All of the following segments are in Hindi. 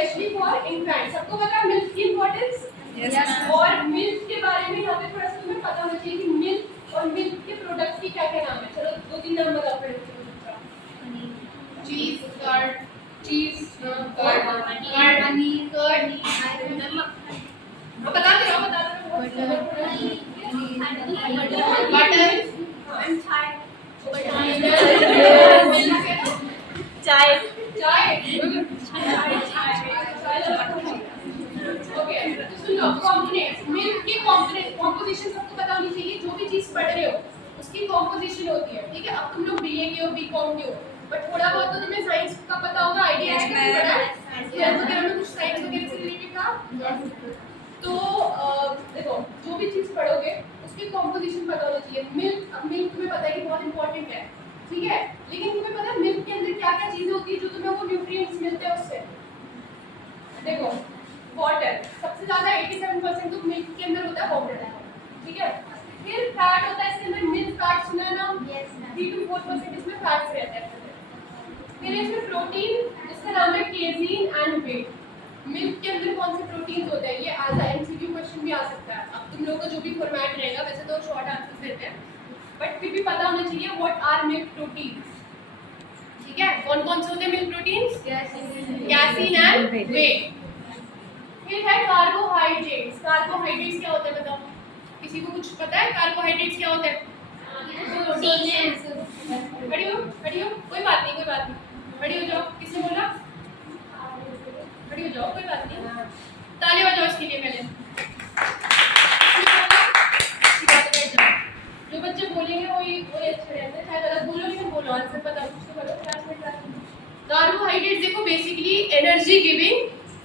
Specially for infant. सबको पता है मिल्क की इंपॉर्टेंस? और मिल्क के बारे में यहाँ पे थोड़ा सा तुम्हें पता होना चाहिए कि मिल्क और मिल्क के प्रोडक्ट्स के क्या क्या नाम है। चलो 2-3 नाम बताओ फिर। चीज, कर्ड, चीज, कर्ड, पनीर, कर्ड, बता दे रहा बटर, चाय, चाय, ओके। तो सुनो, कंपोनेंट्स, मिल्क के कंपोजिशन सबको पता होनी चाहिए। जो भी चीज पढ़ रहे हो उसकी कंपोजिशन होती है, ठीक है। अब तुम लोग बीए के हो, बीकॉम के हो, बट थोड़ा बहुत तो तुम्हें साइंस का पता होगा, आइडिया है कि पढ़ा है वगैरह में, कुछ साइंस वगैरह से रिलेटेड था। तो देखो, जो भी चीज पढ़ोगे उसकी कंपोजिशन पता होना चाहिए। मिल्क, अब मिल्क तुम्हें पता है कि बहुत इंपॉर्टेंट है, ठीक है, लेकिन तुम्हें पता है मिल्क के अंदर क्या क्या चीजें होती है जो तुम्हें वो न्यूट्रिएंट्स मिलते हैं उससे। देखो, वाटर सबसे ज्यादा 87% तो मिल्क के अंदर होता है, वाटर, ठीक है। फिर फैट होता है इसके अंदर, मिल्क फैट सुना है ना? 3 to 4% इसमें फैट्स रहते हैं। फिर इसमें प्रोटीन, जिसका नाम है केजीन एंड वे। मिल्क के अंदर कौन से प्रोटीन्स होते हैं, ये आज एमसीक्यू क्वेश्चन भी आ सकता है। अब तुम लोगों को जो भी फॉर्मेट रहेगा, वैसे तो शॉर्ट आंसर्स देते हैं, बट फिर भी पता होना चाहिए व्हाट आर मिल्क प्रोटीन्स, ठीक है। कौन कौन से होते हैं मिल्क प्रोटीन्स? कैसीन एंड वे। फिर है कार्बोहाइड्रेट्स। कार्बोहाइड्रेट्स क्या होते हैं बताओ, किसी को कुछ पता है कार्बोहाइड्रेट्स क्या होते हैं? खड़ी हो, खड़ी हो, कोई बात नहीं, कोई बात नहीं, खड़ी हो जाओ। किसने बोला? खड़ी हो जाओ, कोई बात नहीं, ताली बजाओ इसके लिए पहले। जो बच्चे बोलेंगे वही अच्छे रहते हैं, शायद अलग बोलो लेकिन बोलो, आंसर पता कुछ तो करो क्लास में। कार्बोहाइड्रेट देखो बेसिकली एनर्जी गिविंग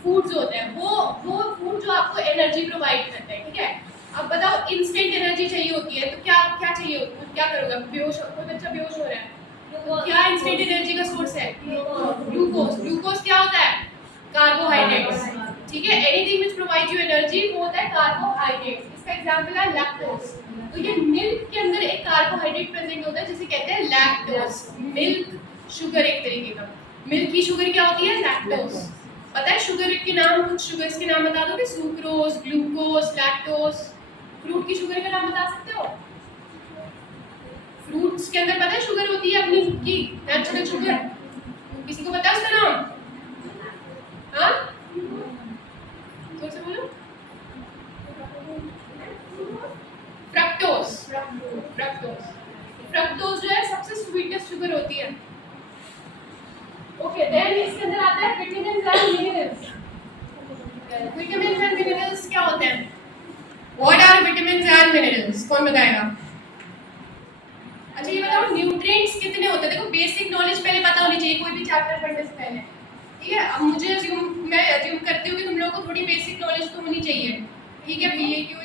फूड्स होते हैं, वो फूड जो आपको एनर्जी प्रोवाइड करते हैं, ठीक है। अब बताओ, इंस्टेंट एनर्जी चाहिए होती है तो क्या क्या चाहिए होती है, क्या करोगे? बेहोश, कोई बच्चा बेहोश हो रहा है तो क्या इंस्टेंट एनर्जी का सोर्स है? ग्लूकोज। ग्लूकोज क्या होता है? कार्बोहाइड्रेट्स, ठीक है। Anything which provides you energy वो होता है कार्बोहाइड्रेट्स। इसका एग्जांपल है लैक्टोज। तो ये मिल्क के अंदर एक कार्बोहाइड्रेट प्रेजेंट होता है जिसे कहते हैं लैक्टोज। मिल्क शुगर एक तरीके का, मिल्क की शुगर क्या होती है? लैक्टोज। पता है शुगर के नाम, कुछ शुगर्स के नाम बता दोगे? Sucrose, glucose, lactose. फ्रूट की शुगर का नाम बता सकते हो? फ्रूट्स के अंदर पता है शुगर होती है अपनी खुद की नेचुरल शुगर, किसी को पता है उसका नाम? हाँ, जोर से बोलो। फ्रक्टोज। फ्रक्टोज, फ्रक्टोज जो है सबसे स्वीटेस्ट शुगर होती है। ओके, देन इसके अंदर आता है vitamins and minerals. Vitamins and minerals क्या होते हैं? What are vitamins and minerals, कौन बताएगा? अच्छा ये बताओ, न्यूट्रिएंट्स कितने होते हैं? देखो बेसिक नॉलेज पहले पता होनी चाहिए कोई भी चैप्टर पढ़ने से पहले, ठीक है। अब मैं अज्यूम करती हूँ कि तुम लोगों को थोड़ी बेसिक नॉलेज तो होनी चाहिए, ठीक है।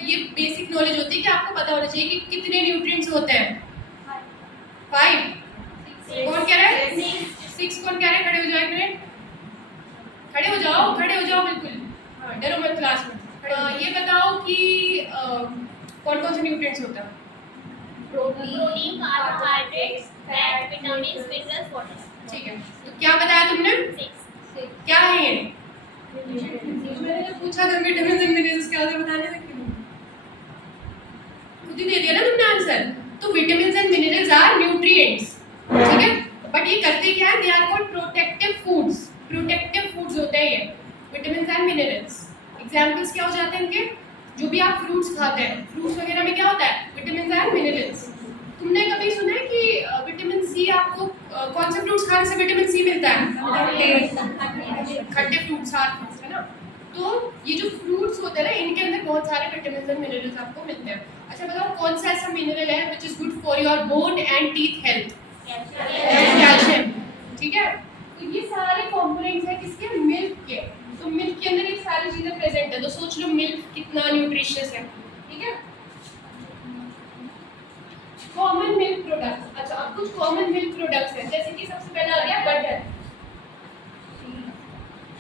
ये बेसिक नॉलेज होती है कि आपको पता होना चाहिए कि कितने न्यूट्रिएंट्स होते हैं। 5? कौन कह रहा है 6? कौन कह रहा है? खड़े हो जाओ एक मिनट, खड़े हो जाओ, खड़े हो जाओ बिल्कुल, हाँ डरो मत क्लास में। ये बताओ कि कौन कौन से न्यूट्रिएंट्स होता है? Protein, carbohydrates, fat, vitamins, minerals, water. ठीक है, तो क्या बताया तुमने? 6। क्या है ये? मैंने जब पूछा था विटामिन्स एंड मिनरल्स क्या होते हैं बताने लगती हूँ, खुद ही दे दिया ना तुमने आंसर। तो vitamins and minerals are nutrients, ठीक है। बट ये करते क्या है? They are called protective foods. Protective foods होते हैं ये विटामिन्स एंड मिनरल्स। एग्जांपल्स क्या हो जाते हैं इनके? जो भी आप फ्रूट्स खाते हैं, फ्रूट्स वगैरह में क्या होता है? Vitamins and minerals. तुमने कभी सुना है कि विटामिन सी आपको कौन से फ्रूट्स खाने से विटामिन सी मिलता है? खट्टे फ्रूट्स, हार्ड फ्रूट्स, है ना। तो ये जो फ्रूट्स होते हैं ना, इनके अंदर बहुत सारे विटामिन्स एंड मिनरल्स आपको मिलते हैं। अच्छा बताओ, कौन सा ऐसा मिनरल है which is good for your bone and teeth health? Calcium, ठीक है। तो ये सारे कंपोनेंट्स हैं किसके? मिल्क के। तो मिल्क के अंदर ये सारी चीजें प्रेजेंट है, तो सोच लो मिल्क कितना न्यूट्रिशियस है, ठीक है। Common milk products. अच्छा अब कुछ कॉमन मिल्क प्रोडक्ट्स हैं, जैसे कि सबसे पहला आ गया बटर।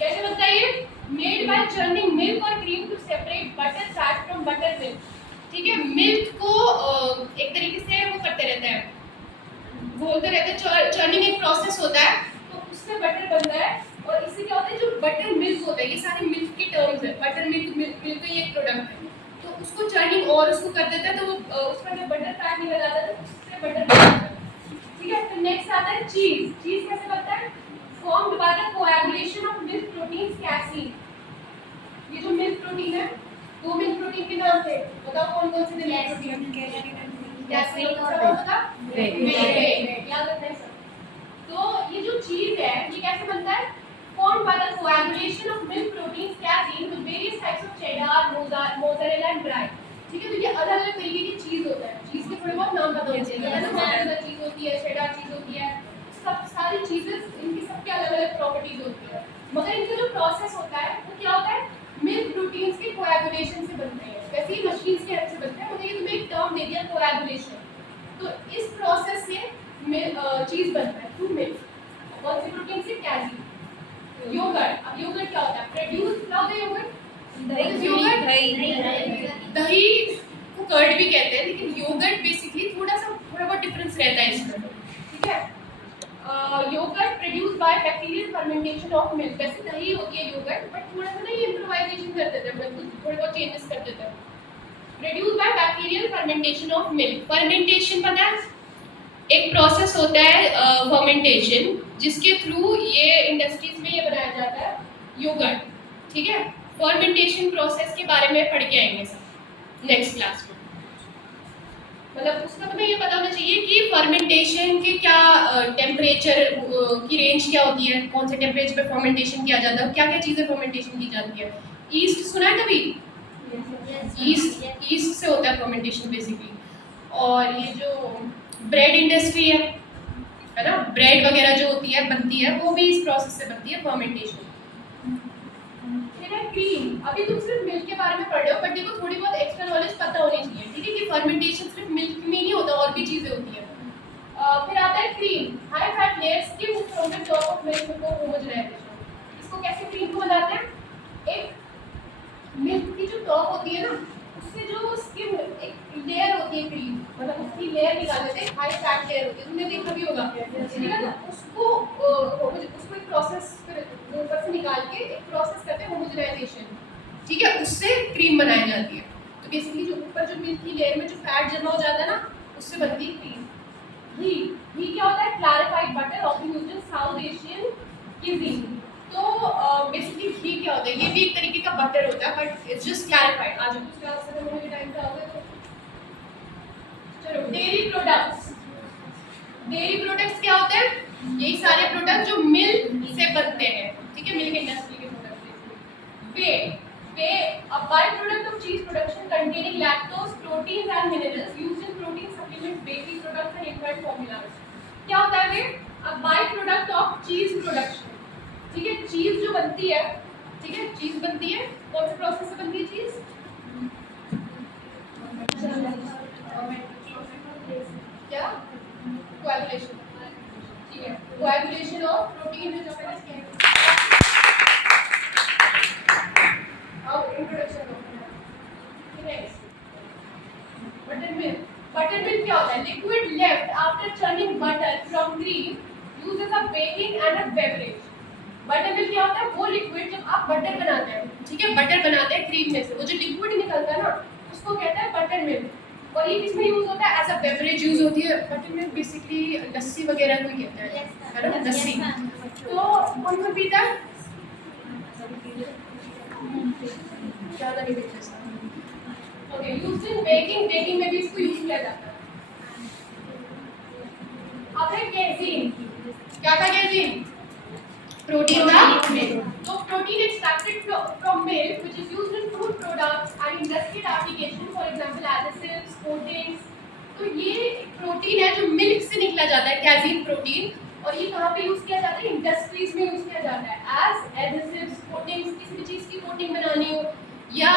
कैसे बनता है ये? मेड बाय चर्निंग मिल्क और cream to separate butter fat from butter milk, ठीक है। मिल्क को एक तरीके से वो करते रहते हैं, बोलते रहते हैं, चर्निंग एक प्रोसेस होता है, तो उससे बटर बनता है। और इससे क्या होता है, जो बटर मिल्क होता है, ये सारे मिल्क के टर्म्स है, बटर मिल्क, मिल्क का ये एक प्रोडक्ट है, तो उसको चर्निंग और उसको कर देता है, तो वो उसका जो बटर फैट निकल जाता है, तो उससे बटर बन जाता है। ठीक है, फिर नेक्स्ट आता है चीज। चीज कैसे बनता है? Formed by the coagulation of milk protein casein. ये जो मिल्क प्रोटीन है, दो मिल्क प्रोटीन के नाम थे, बताओ कौन कौन से थे मिल्क प्रोटीन? कैसीन और याद रखना है सब। तो ये जो चीज है, ये कैसे बनता है? Formed by the coagulation of milk proteins casein with various types of cheddar, mozzarella and brie. ठीक है, तो ये अलग अलग तरीके की चीज होता है, चीज के थोड़े बहुत नाम पता होने चाहिए, है ना? मोज़रेला चीज होती है, cheddar चीज होती है, सब सारी चीजें इनकी सबके अलग अलग प्रॉपर्टीज होती है, मगर इनका जो प्रोसेस होता है वो क्या होता है? मिल्क प्रोटीन्स के कोएगुलेशन से बनते हैं। वैसे ही मशीन्स के हेल्प से बनते हैं, मगर ये तुम्हें एक टर्म दे दिया कोएगुलेशन। तो इस प्रोसेस से चीज बनता है थ्रू मिल्क। कौन सी प्रोटीन से? कैसीन। योगर्ट, अब योगर्ट क्या होता है? प्रोड्यूस क्या होता है योगर्ट? दही को कर्ड भी कहते हैं, लेकिन योगर्ट बेसिकली थोड़ा बहुत डिफरेंस रहता है इसमें, ठीक है? Yogurt produced by bacterial fermentation of milk. वैसे दही होती है योगर्ट, बट थोड़ा सा ना ये इम्प्रोवाइजेशन कर देते हैं, मतलब थोड़े बहुत चेंजेस कर देते हैं। Produce by bacterial fermentation of milk. Fermentation पता है? एक प्रोसेस होता है फर्मेंटेशन, जिसके थ्रू ये इंडस्ट्रीज में ये बनाया जाता है योगर्ट, ठीक है? फर्मेंटेशन प्रोसेस के बारे में पढ़ के आएंगे सब नेक्स्ट क्लास में। मतलब उसका तुम्हें ये पता होना चाहिए कि फर्मेंटेशन के क्या टेम्परेचर की रेंज क्या होती है, कौन से टेम्परेचर पे फर्मेंटेशन किया जाता है, क्या क्या चीज़ें फर्मेंटेशन की जाती है। ईस्ट सुना है कभी? ईस्ट से होता है फर्मेंटेशन बेसिकली। और ये जो ब्रेड इंडस्ट्री है ना, ब्रेड वगैरह जो होती है बनती है, वो भी इस प्रोसेस से बनती है, फर्मेंटेशन। फिर है क्रीम। अभी तुम सिर्फ मिल्क के बारे में पढ़ रहे हो, बट देखो थोड़ी बहुत एक्स्ट्रा नॉलेज पता होनी चाहिए, ठीक है? कि फर्मेंटेशन सिर्फ मिल्क में नहीं होता, और भी चीजें होती है। फिर आता है क्रीम। हाई फैट लेयर्स की from the top of milk को होमोजेनाइजेशन। इसको कैसे क्रीम को बनाते हैं? एक मिल्क की जो टॉप होती है ना, उससे जो स्किन एक लेयर होती है क्रीम, मतलब उसकी लेयर निकाल देते हैं, हाई फैट लेयर होती है, तुमने देखा भी होगा, ठीक है ना? उसको एक प्रोसेस फिर ऊपर से निकाल के एक प्रोसेस करते हैं होमोजेनाइजेशन, ठीक है? उससे क्रीम बनाई जाती है। तो बेसिकली जो ऊपर जो मिल्क की लेयर में जो फैट जमा हो जाता है ना, उससे बनती है क्रीम। घी क्या होता है? Clarified butter often used in south Asian cuisine. तो बेसिकली घी क्या होता है? ये भी एक तरीके का बटर होता है, बट इट्स जस्ट क्लैरिफाइड। आज कुछ क्लास खत्म होने के टाइम पे आओगे तो चलो। Dairy products. डेयरी प्रोडक्ट्स क्या होते हैं? यही सारे प्रोडक्ट जो मिल्क से बनते हैं, ठीक है? मिल्क इंडस्ट्री के product. Way a byproduct of cheese production containing lactose, proteins and minerals used in protein supplements, bakery products and infant formulas. क्या होता है वे? a byproduct of cheese production, ठीक है? चीज जो बनती है, ठीक है? चीज बनती है, कौन से प्रोसेस से बनती है चीज? क्या? कोएगुलेशन, ठीक है? कोएगुलेशन ऑफ प्रोटीन जो मैंने अब introduction butter milk. Butter milk क्या होता है? Liquid left after churning butter from cream used as a baking and a beverage. Butter milk क्या होता है? वो लिक्विड जब आप बटर बनाते हैं, ठीक है? बटर बनाते हैं क्रीम में से, वो जो लिक्विड निकलता है ना, उसको कहते हैं बटर मिल्क। और ये किसमें यूज होता है? एज अ बेवरेज यूज होती है। बटर मिल्क बेसिकली लस्सी वगैरह को कहते हैं, है ना? लस्सी। तो कौन सा पीता है? ज़्यादा नहीं देखते इसका। Okay, used in baking. Baking में भी इसको यूज किया जाता है। अब है केजीन। क्या था केजीन? प्रोटीन का मिल्क। तो protein extracted from milk which is used in food products and industrial application, for example additives, coatings. तो ये एक प्रोटीन है जो मिल्क से निकला जाता है, केजीन प्रोटीन। और ये कहाँ पे यूज किया जाता है? इंडस्ट्रीज में यूज किया जाता है एज एडिटिव्स, कोटिंग्स। किसी भी चीज की कोटिंग बनानी हो, या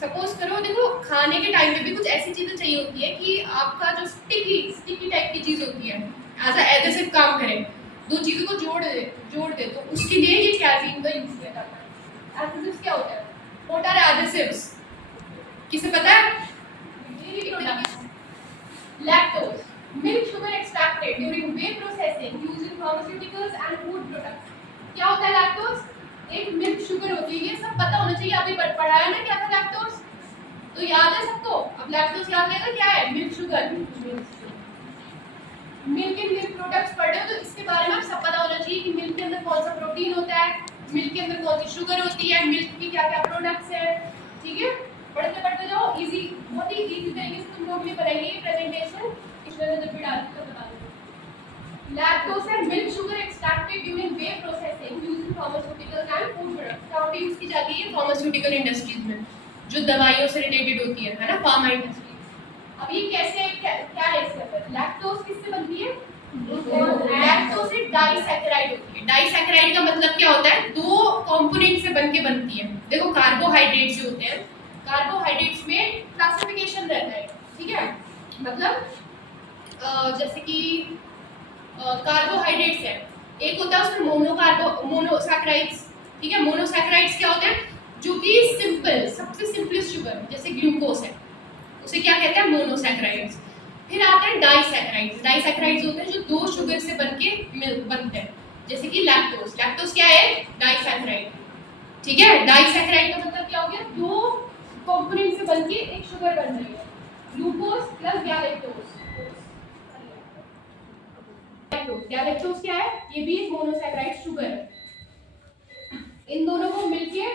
सपोज करो, देखो खाने के टाइम पे भी कुछ ऐसी चीजें चाहिए होती है कि आपका जो स्टिकी टाइप की चीज होती है, एज अ एडिटिव काम करे, दो चीजों को जोड़ दे, तो उसके लिए ये केजीन का यूज किया जाता है। एडिटिव्स क्या होता है? What are additives? किसे पता है? Lactose, milk sugar extracted during whey processing used in pharmaceuticals and food products. क्या होता है लैक्टोज? एक मिल्क शुगर होती है, ये सब पता होना चाहिए। अभी पढ़ाया ना क्या था लैक्टोज, तो याद है सबको? अब लैक्टोज याद रहेगा क्या है? Milk sugar. Milk and milk products पढ़ रहे हो तो इसके बारे में आप सब पता होना चाहिए कि मिल्क के अंदर कौन सा प्रोटीन होता है, मिल्क के अंदर कौन सी शुगर होती है, मिल्क की क्या क्या प्रोडक्ट्स हैं। ठीक है, पढ़ते पढ़ते जाओ। इजी, बहुत ही इजी तरीके से तुम लोग भी बनाएंगे ये प्रेजेंटेशन। इसमें जब भी डालते तो बता दो। लैक्टोज है milk sugar extracted during whey processing used in pharmaceuticals and food products. कहाँ पे यूज की जाती है? फार्मास्यूटिकल इंडस्ट्रीज में, जो दवाइयों से रिलेटेड होती है ना, फार्मा इंडस्ट्री। अब ये कैसे क्या है इसके अंदर? लैक्टोज किससे बनती है? लैक्टोज से डाइसैकेराइड होती है। डाइसैकेराइड का मतलब क्या होता है? दो कंपोनेंट से बनके बनती है। देखो कार्बोहाइड्रेट्स जो होते हैं, कार्बोहाइड्रेट्स में क्लासिफिकेशन रहता है, ठीक है? मतलब जैसे कि कार्बोहाइड्रेट्स है, एक होता है उसमें मोनोसैकेराइड्स, ठीक है? मोनोसैकेराइड्स क्या होते हैं? जो कि सिंपल, सबसे सिंपलेस्ट शुगर जैसे ग्लूकोज है, उसे क्या कहते हैं? मोनोसैकेराइड्स। फिर आते हैं डाइसैकेराइड्स। डाइसैकेराइड्स होते हैं जो दो शुगर से बनते हैं, जैसे कि लैक्टोज। लैक्टोज क्या है? डाइसैकेराइड, ठीक है? डाइसैकेराइड का मतलब क्या हो गया? दो कंपोनेंट से बनके एक शुगर बन रही है, ग्लूकोज प्लस गैलेक्टोज। गैलेक्टोज क्या है? ये भी एक मोनोसैकेराइड शुगर है। इन दोनों को मिलके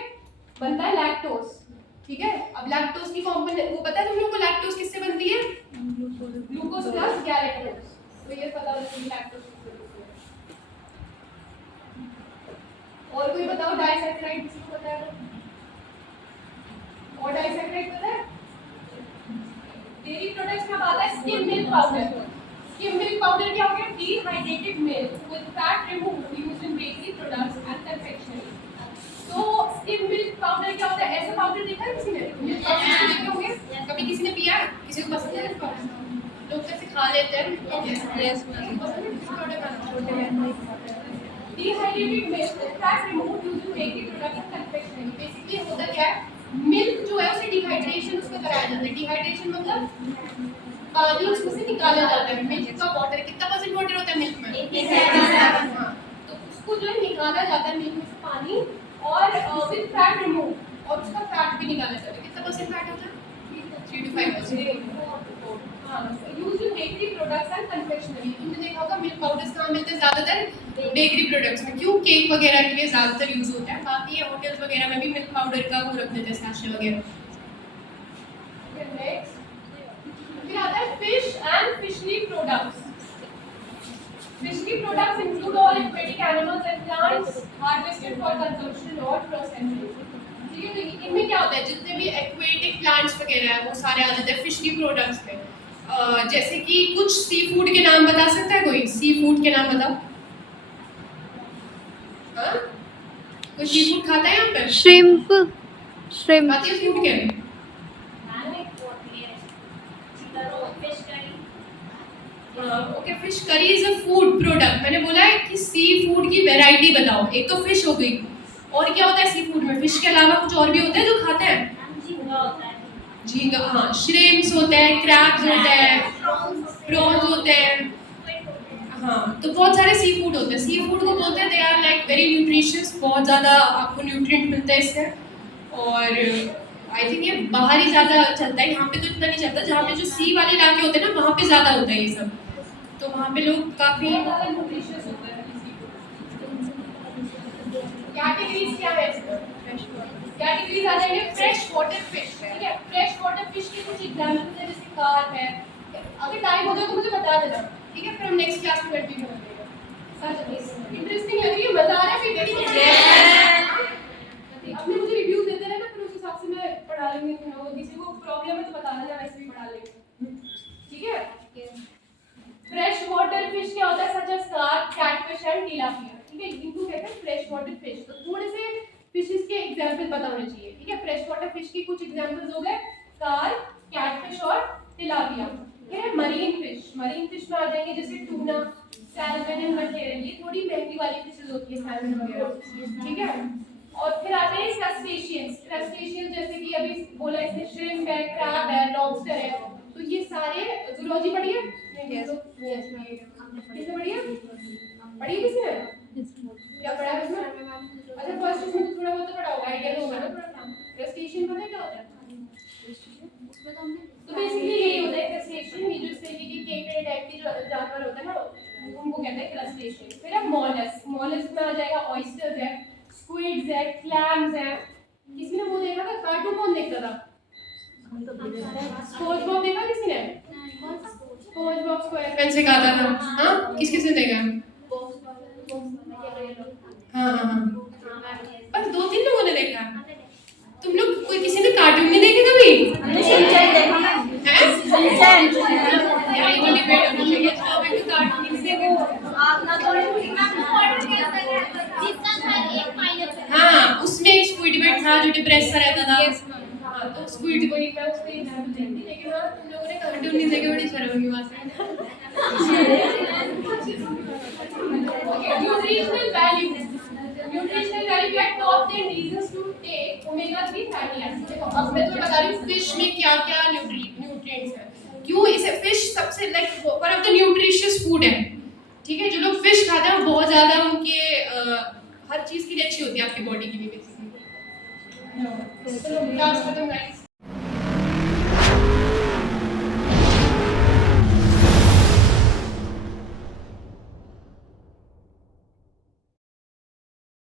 बनता है लैक्टोज, ठीक है? अब लैक्टोज की कंपोनेंट वो पता है तुम लोग को? लैक्टोज किससे बनती है? Glucose plus galactose. तो ये पता होना चाहिए लैक्टोज किससे बनती है। और कोई बताओ डाइसैकेराइड किसी को पता है? और डाइसैकेराइड पता है? डेयरी प्रोडक्ट्स में आता है skim milk powder. Skim milk powder क्या हो गया? Dehydrated milk with fat removed used in bakery products and confectionery. तो स्किम मिल्क पाउडर क्या होता है? ऐसा पाउडर देखा है किसी ने? देखे होंगे कभी? किसी ने पिया? किसी को पसंद है? लोग कैसे खा लेते हैं? Yes, dehydrated milk with fat removed used in bakery products and confectionery. Basically होता क्या है? मिल्क जो है उसे डिहाइड्रेशन उसका कराया जाता है। डिहाइड्रेशन मतलब पानी उसमें से निकाला जाता है। मिल्क का वाटर, कितना परसेंट वाटर होता है मिल्क में? 87। हाँ, तो उसको जो है निकाला जाता है मिल्क में से पानी, और विद फैट रिमूव, और उसका फैट भी निकाला जाता है। कितना परसेंट फैट होता है? 3 to 5%। हाँ, used in bakery products and confectionery. तुमने देखा होगा मिल्क पाउडर्स कहाँ मिलते हैं ज्यादातर? बेकरी प्रोडक्ट्स में। क्यों? केक वगैरह के लिए ज्यादातर यूज होता है। बाकी होटल्स वगैरह में भी मिल्क पाउडर का वो रख देते हैं, सैशे वगैरह। नेक्स्ट फिर आता है fish and fishery products. Fishery products include all aquatic animals and plants harvested for consumption or processing. ठीक है? तो इनमें क्या होता है? जितने भी aquatic plants वगैरह है वो सारे आ जाते हैं फिशरी प्रोडक्ट्स में। जैसे कि कुछ सी फूड के नाम बता सकता है कोई? सी फूड के नाम बताओ। हाँ? कोई सी फूड खाता है यहाँ पर? श्रिम्प। श्रिम्प खाती है फूड के? Okay, fish curry is a food product. मैंने बोला है कि सी फूड की वैरायटी बताओ। एक तो फिश हो गई, और क्या होता है सी फूड में? फिश के अलावा कुछ और भी होता है जो खाते हैं? झींगा, हाँ, श्रिम्प्स होते हैं, क्रैब्स होते हैं, प्रॉन्स होते हैं। हाँ, तो बहुत सारे सी फूड होते हैं। सी फूड को बोलते हैं they are like very nutritious, बहुत ज़्यादा आपको न्यूट्रिएंट मिलता है इससे। और आई थिंक ये बाहर ही ज़्यादा चलता है, यहाँ पे तो इतना नहीं चलता। जहाँ पे जो सी वाले इलाके होते हैं ना, वहाँ पे ज़्यादा होता है ये सब, तो वहाँ पे लोग काफ़ी ज़्यादा न्यूट्रिशियस होते हैं। कैटेगरीज क्या है इसमें? कैटेगरीज आ जाएंगे फ्रेश वाटर फिश, ठीक है? फ्रेश वाटर फिश के कुछ एग्जांपल्स हैं, जैसे कार्प है। अगर टाइम हो जाए तो मुझे बता देना, ठीक है? फिर हम नेक्स्ट क्लास में कंटिन्यू करेंगे। सच इंटरेस्टिंग लग रही है? मजा आ रहा है? अपने मुझे रिव्यूज देते रहना, फिर उस हिसाब से मैं पढ़ा लेंगे। किसी को प्रॉब्लम है तो बता देना, वैसे भी पढ़ा लेंगे, ठीक है? फ्रेश वाटर फिश क्या होता है? Such as carp, catfish and tilapia, ठीक है? इनको कहते हैं फ्रेश वाटर फिश। तो थोड़े से फिशेस के एग्जांपल पता होने चाहिए, ठीक है? फ्रेश वाटर फिश की कुछ एग्जांपल्स हो गए कार्प, कैटफिश और टिलापिया। ठीक है? मरीन फिश में आ जाएंगे जैसे टूना, सैल्मन एंड मटेरियल। ये थोड़ी महंगी वाली फिशेस होती है, सैल्मन वगैरह, ठीक है? और फिर आते हैं क्रस्टेशियंस जैसे कि अभी बोला इसने श्रिम्प है, क्रैब है, लॉबस्टर है। तो ये सारे जूलॉजी पढ़ी है? यस, किसने पढ़ी है? पढ़ी है किसी ने? क्या पढ़ा है इसमें? जानवर होता है ना, उनको कहते हैं क्रस्टेशियन। फिर है मॉलस्क, मॉलस्क में आ जाएगा ऑयस्टर्स है, स्क्विड्स है, क्लैम्स है। किसी ने वो देखा था, कार्टून कौन देखता था? स्पॉन्जबॉब देखा किसी ने? स्पॉन्जबॉब स्क्वायरपैंच से गाता था, हाँ किस किसने देखा? हाँ हाँ हाँ, बस 2-3 लोगों ने देखा। तुम लोग कोई किसी ने कार्टून नहीं देखे कभी? हैं? यार ये तो डिबेट होनी चाहिए, जो अभी भी कार्टून नहीं देखे। जिसका घर एक पाइनएप्पल। हाँ, उसमें एक स्क्विडवेट था जो डिप्रेस सा रहता था। हाँ, तो स्क्विड को ही मैं उसको एग्जांपल देती, लेकिन हाँ तुम लोगों ने कार्टून नहीं देखे, बड़ी शर्म की बात है। ओके, न्यूट्रिशनल वैल्यू के top 10 reasons to take omega 3 fatty acid. देखो अब मैं तुम्हें बता रही हूँ फिश में क्या-क्या न्यूट्रिएंट्स हैं। क्यों इसे फिश सबसे like one of the nutritious food है। ठीक है, जो लोग फिश खाते हैं वो बहुत ज्यादा उनके हर चीज के लिए अच्छी होती है आपकी बॉडी के लिए बेसिकली। चलो क्लास खत्म गाइस।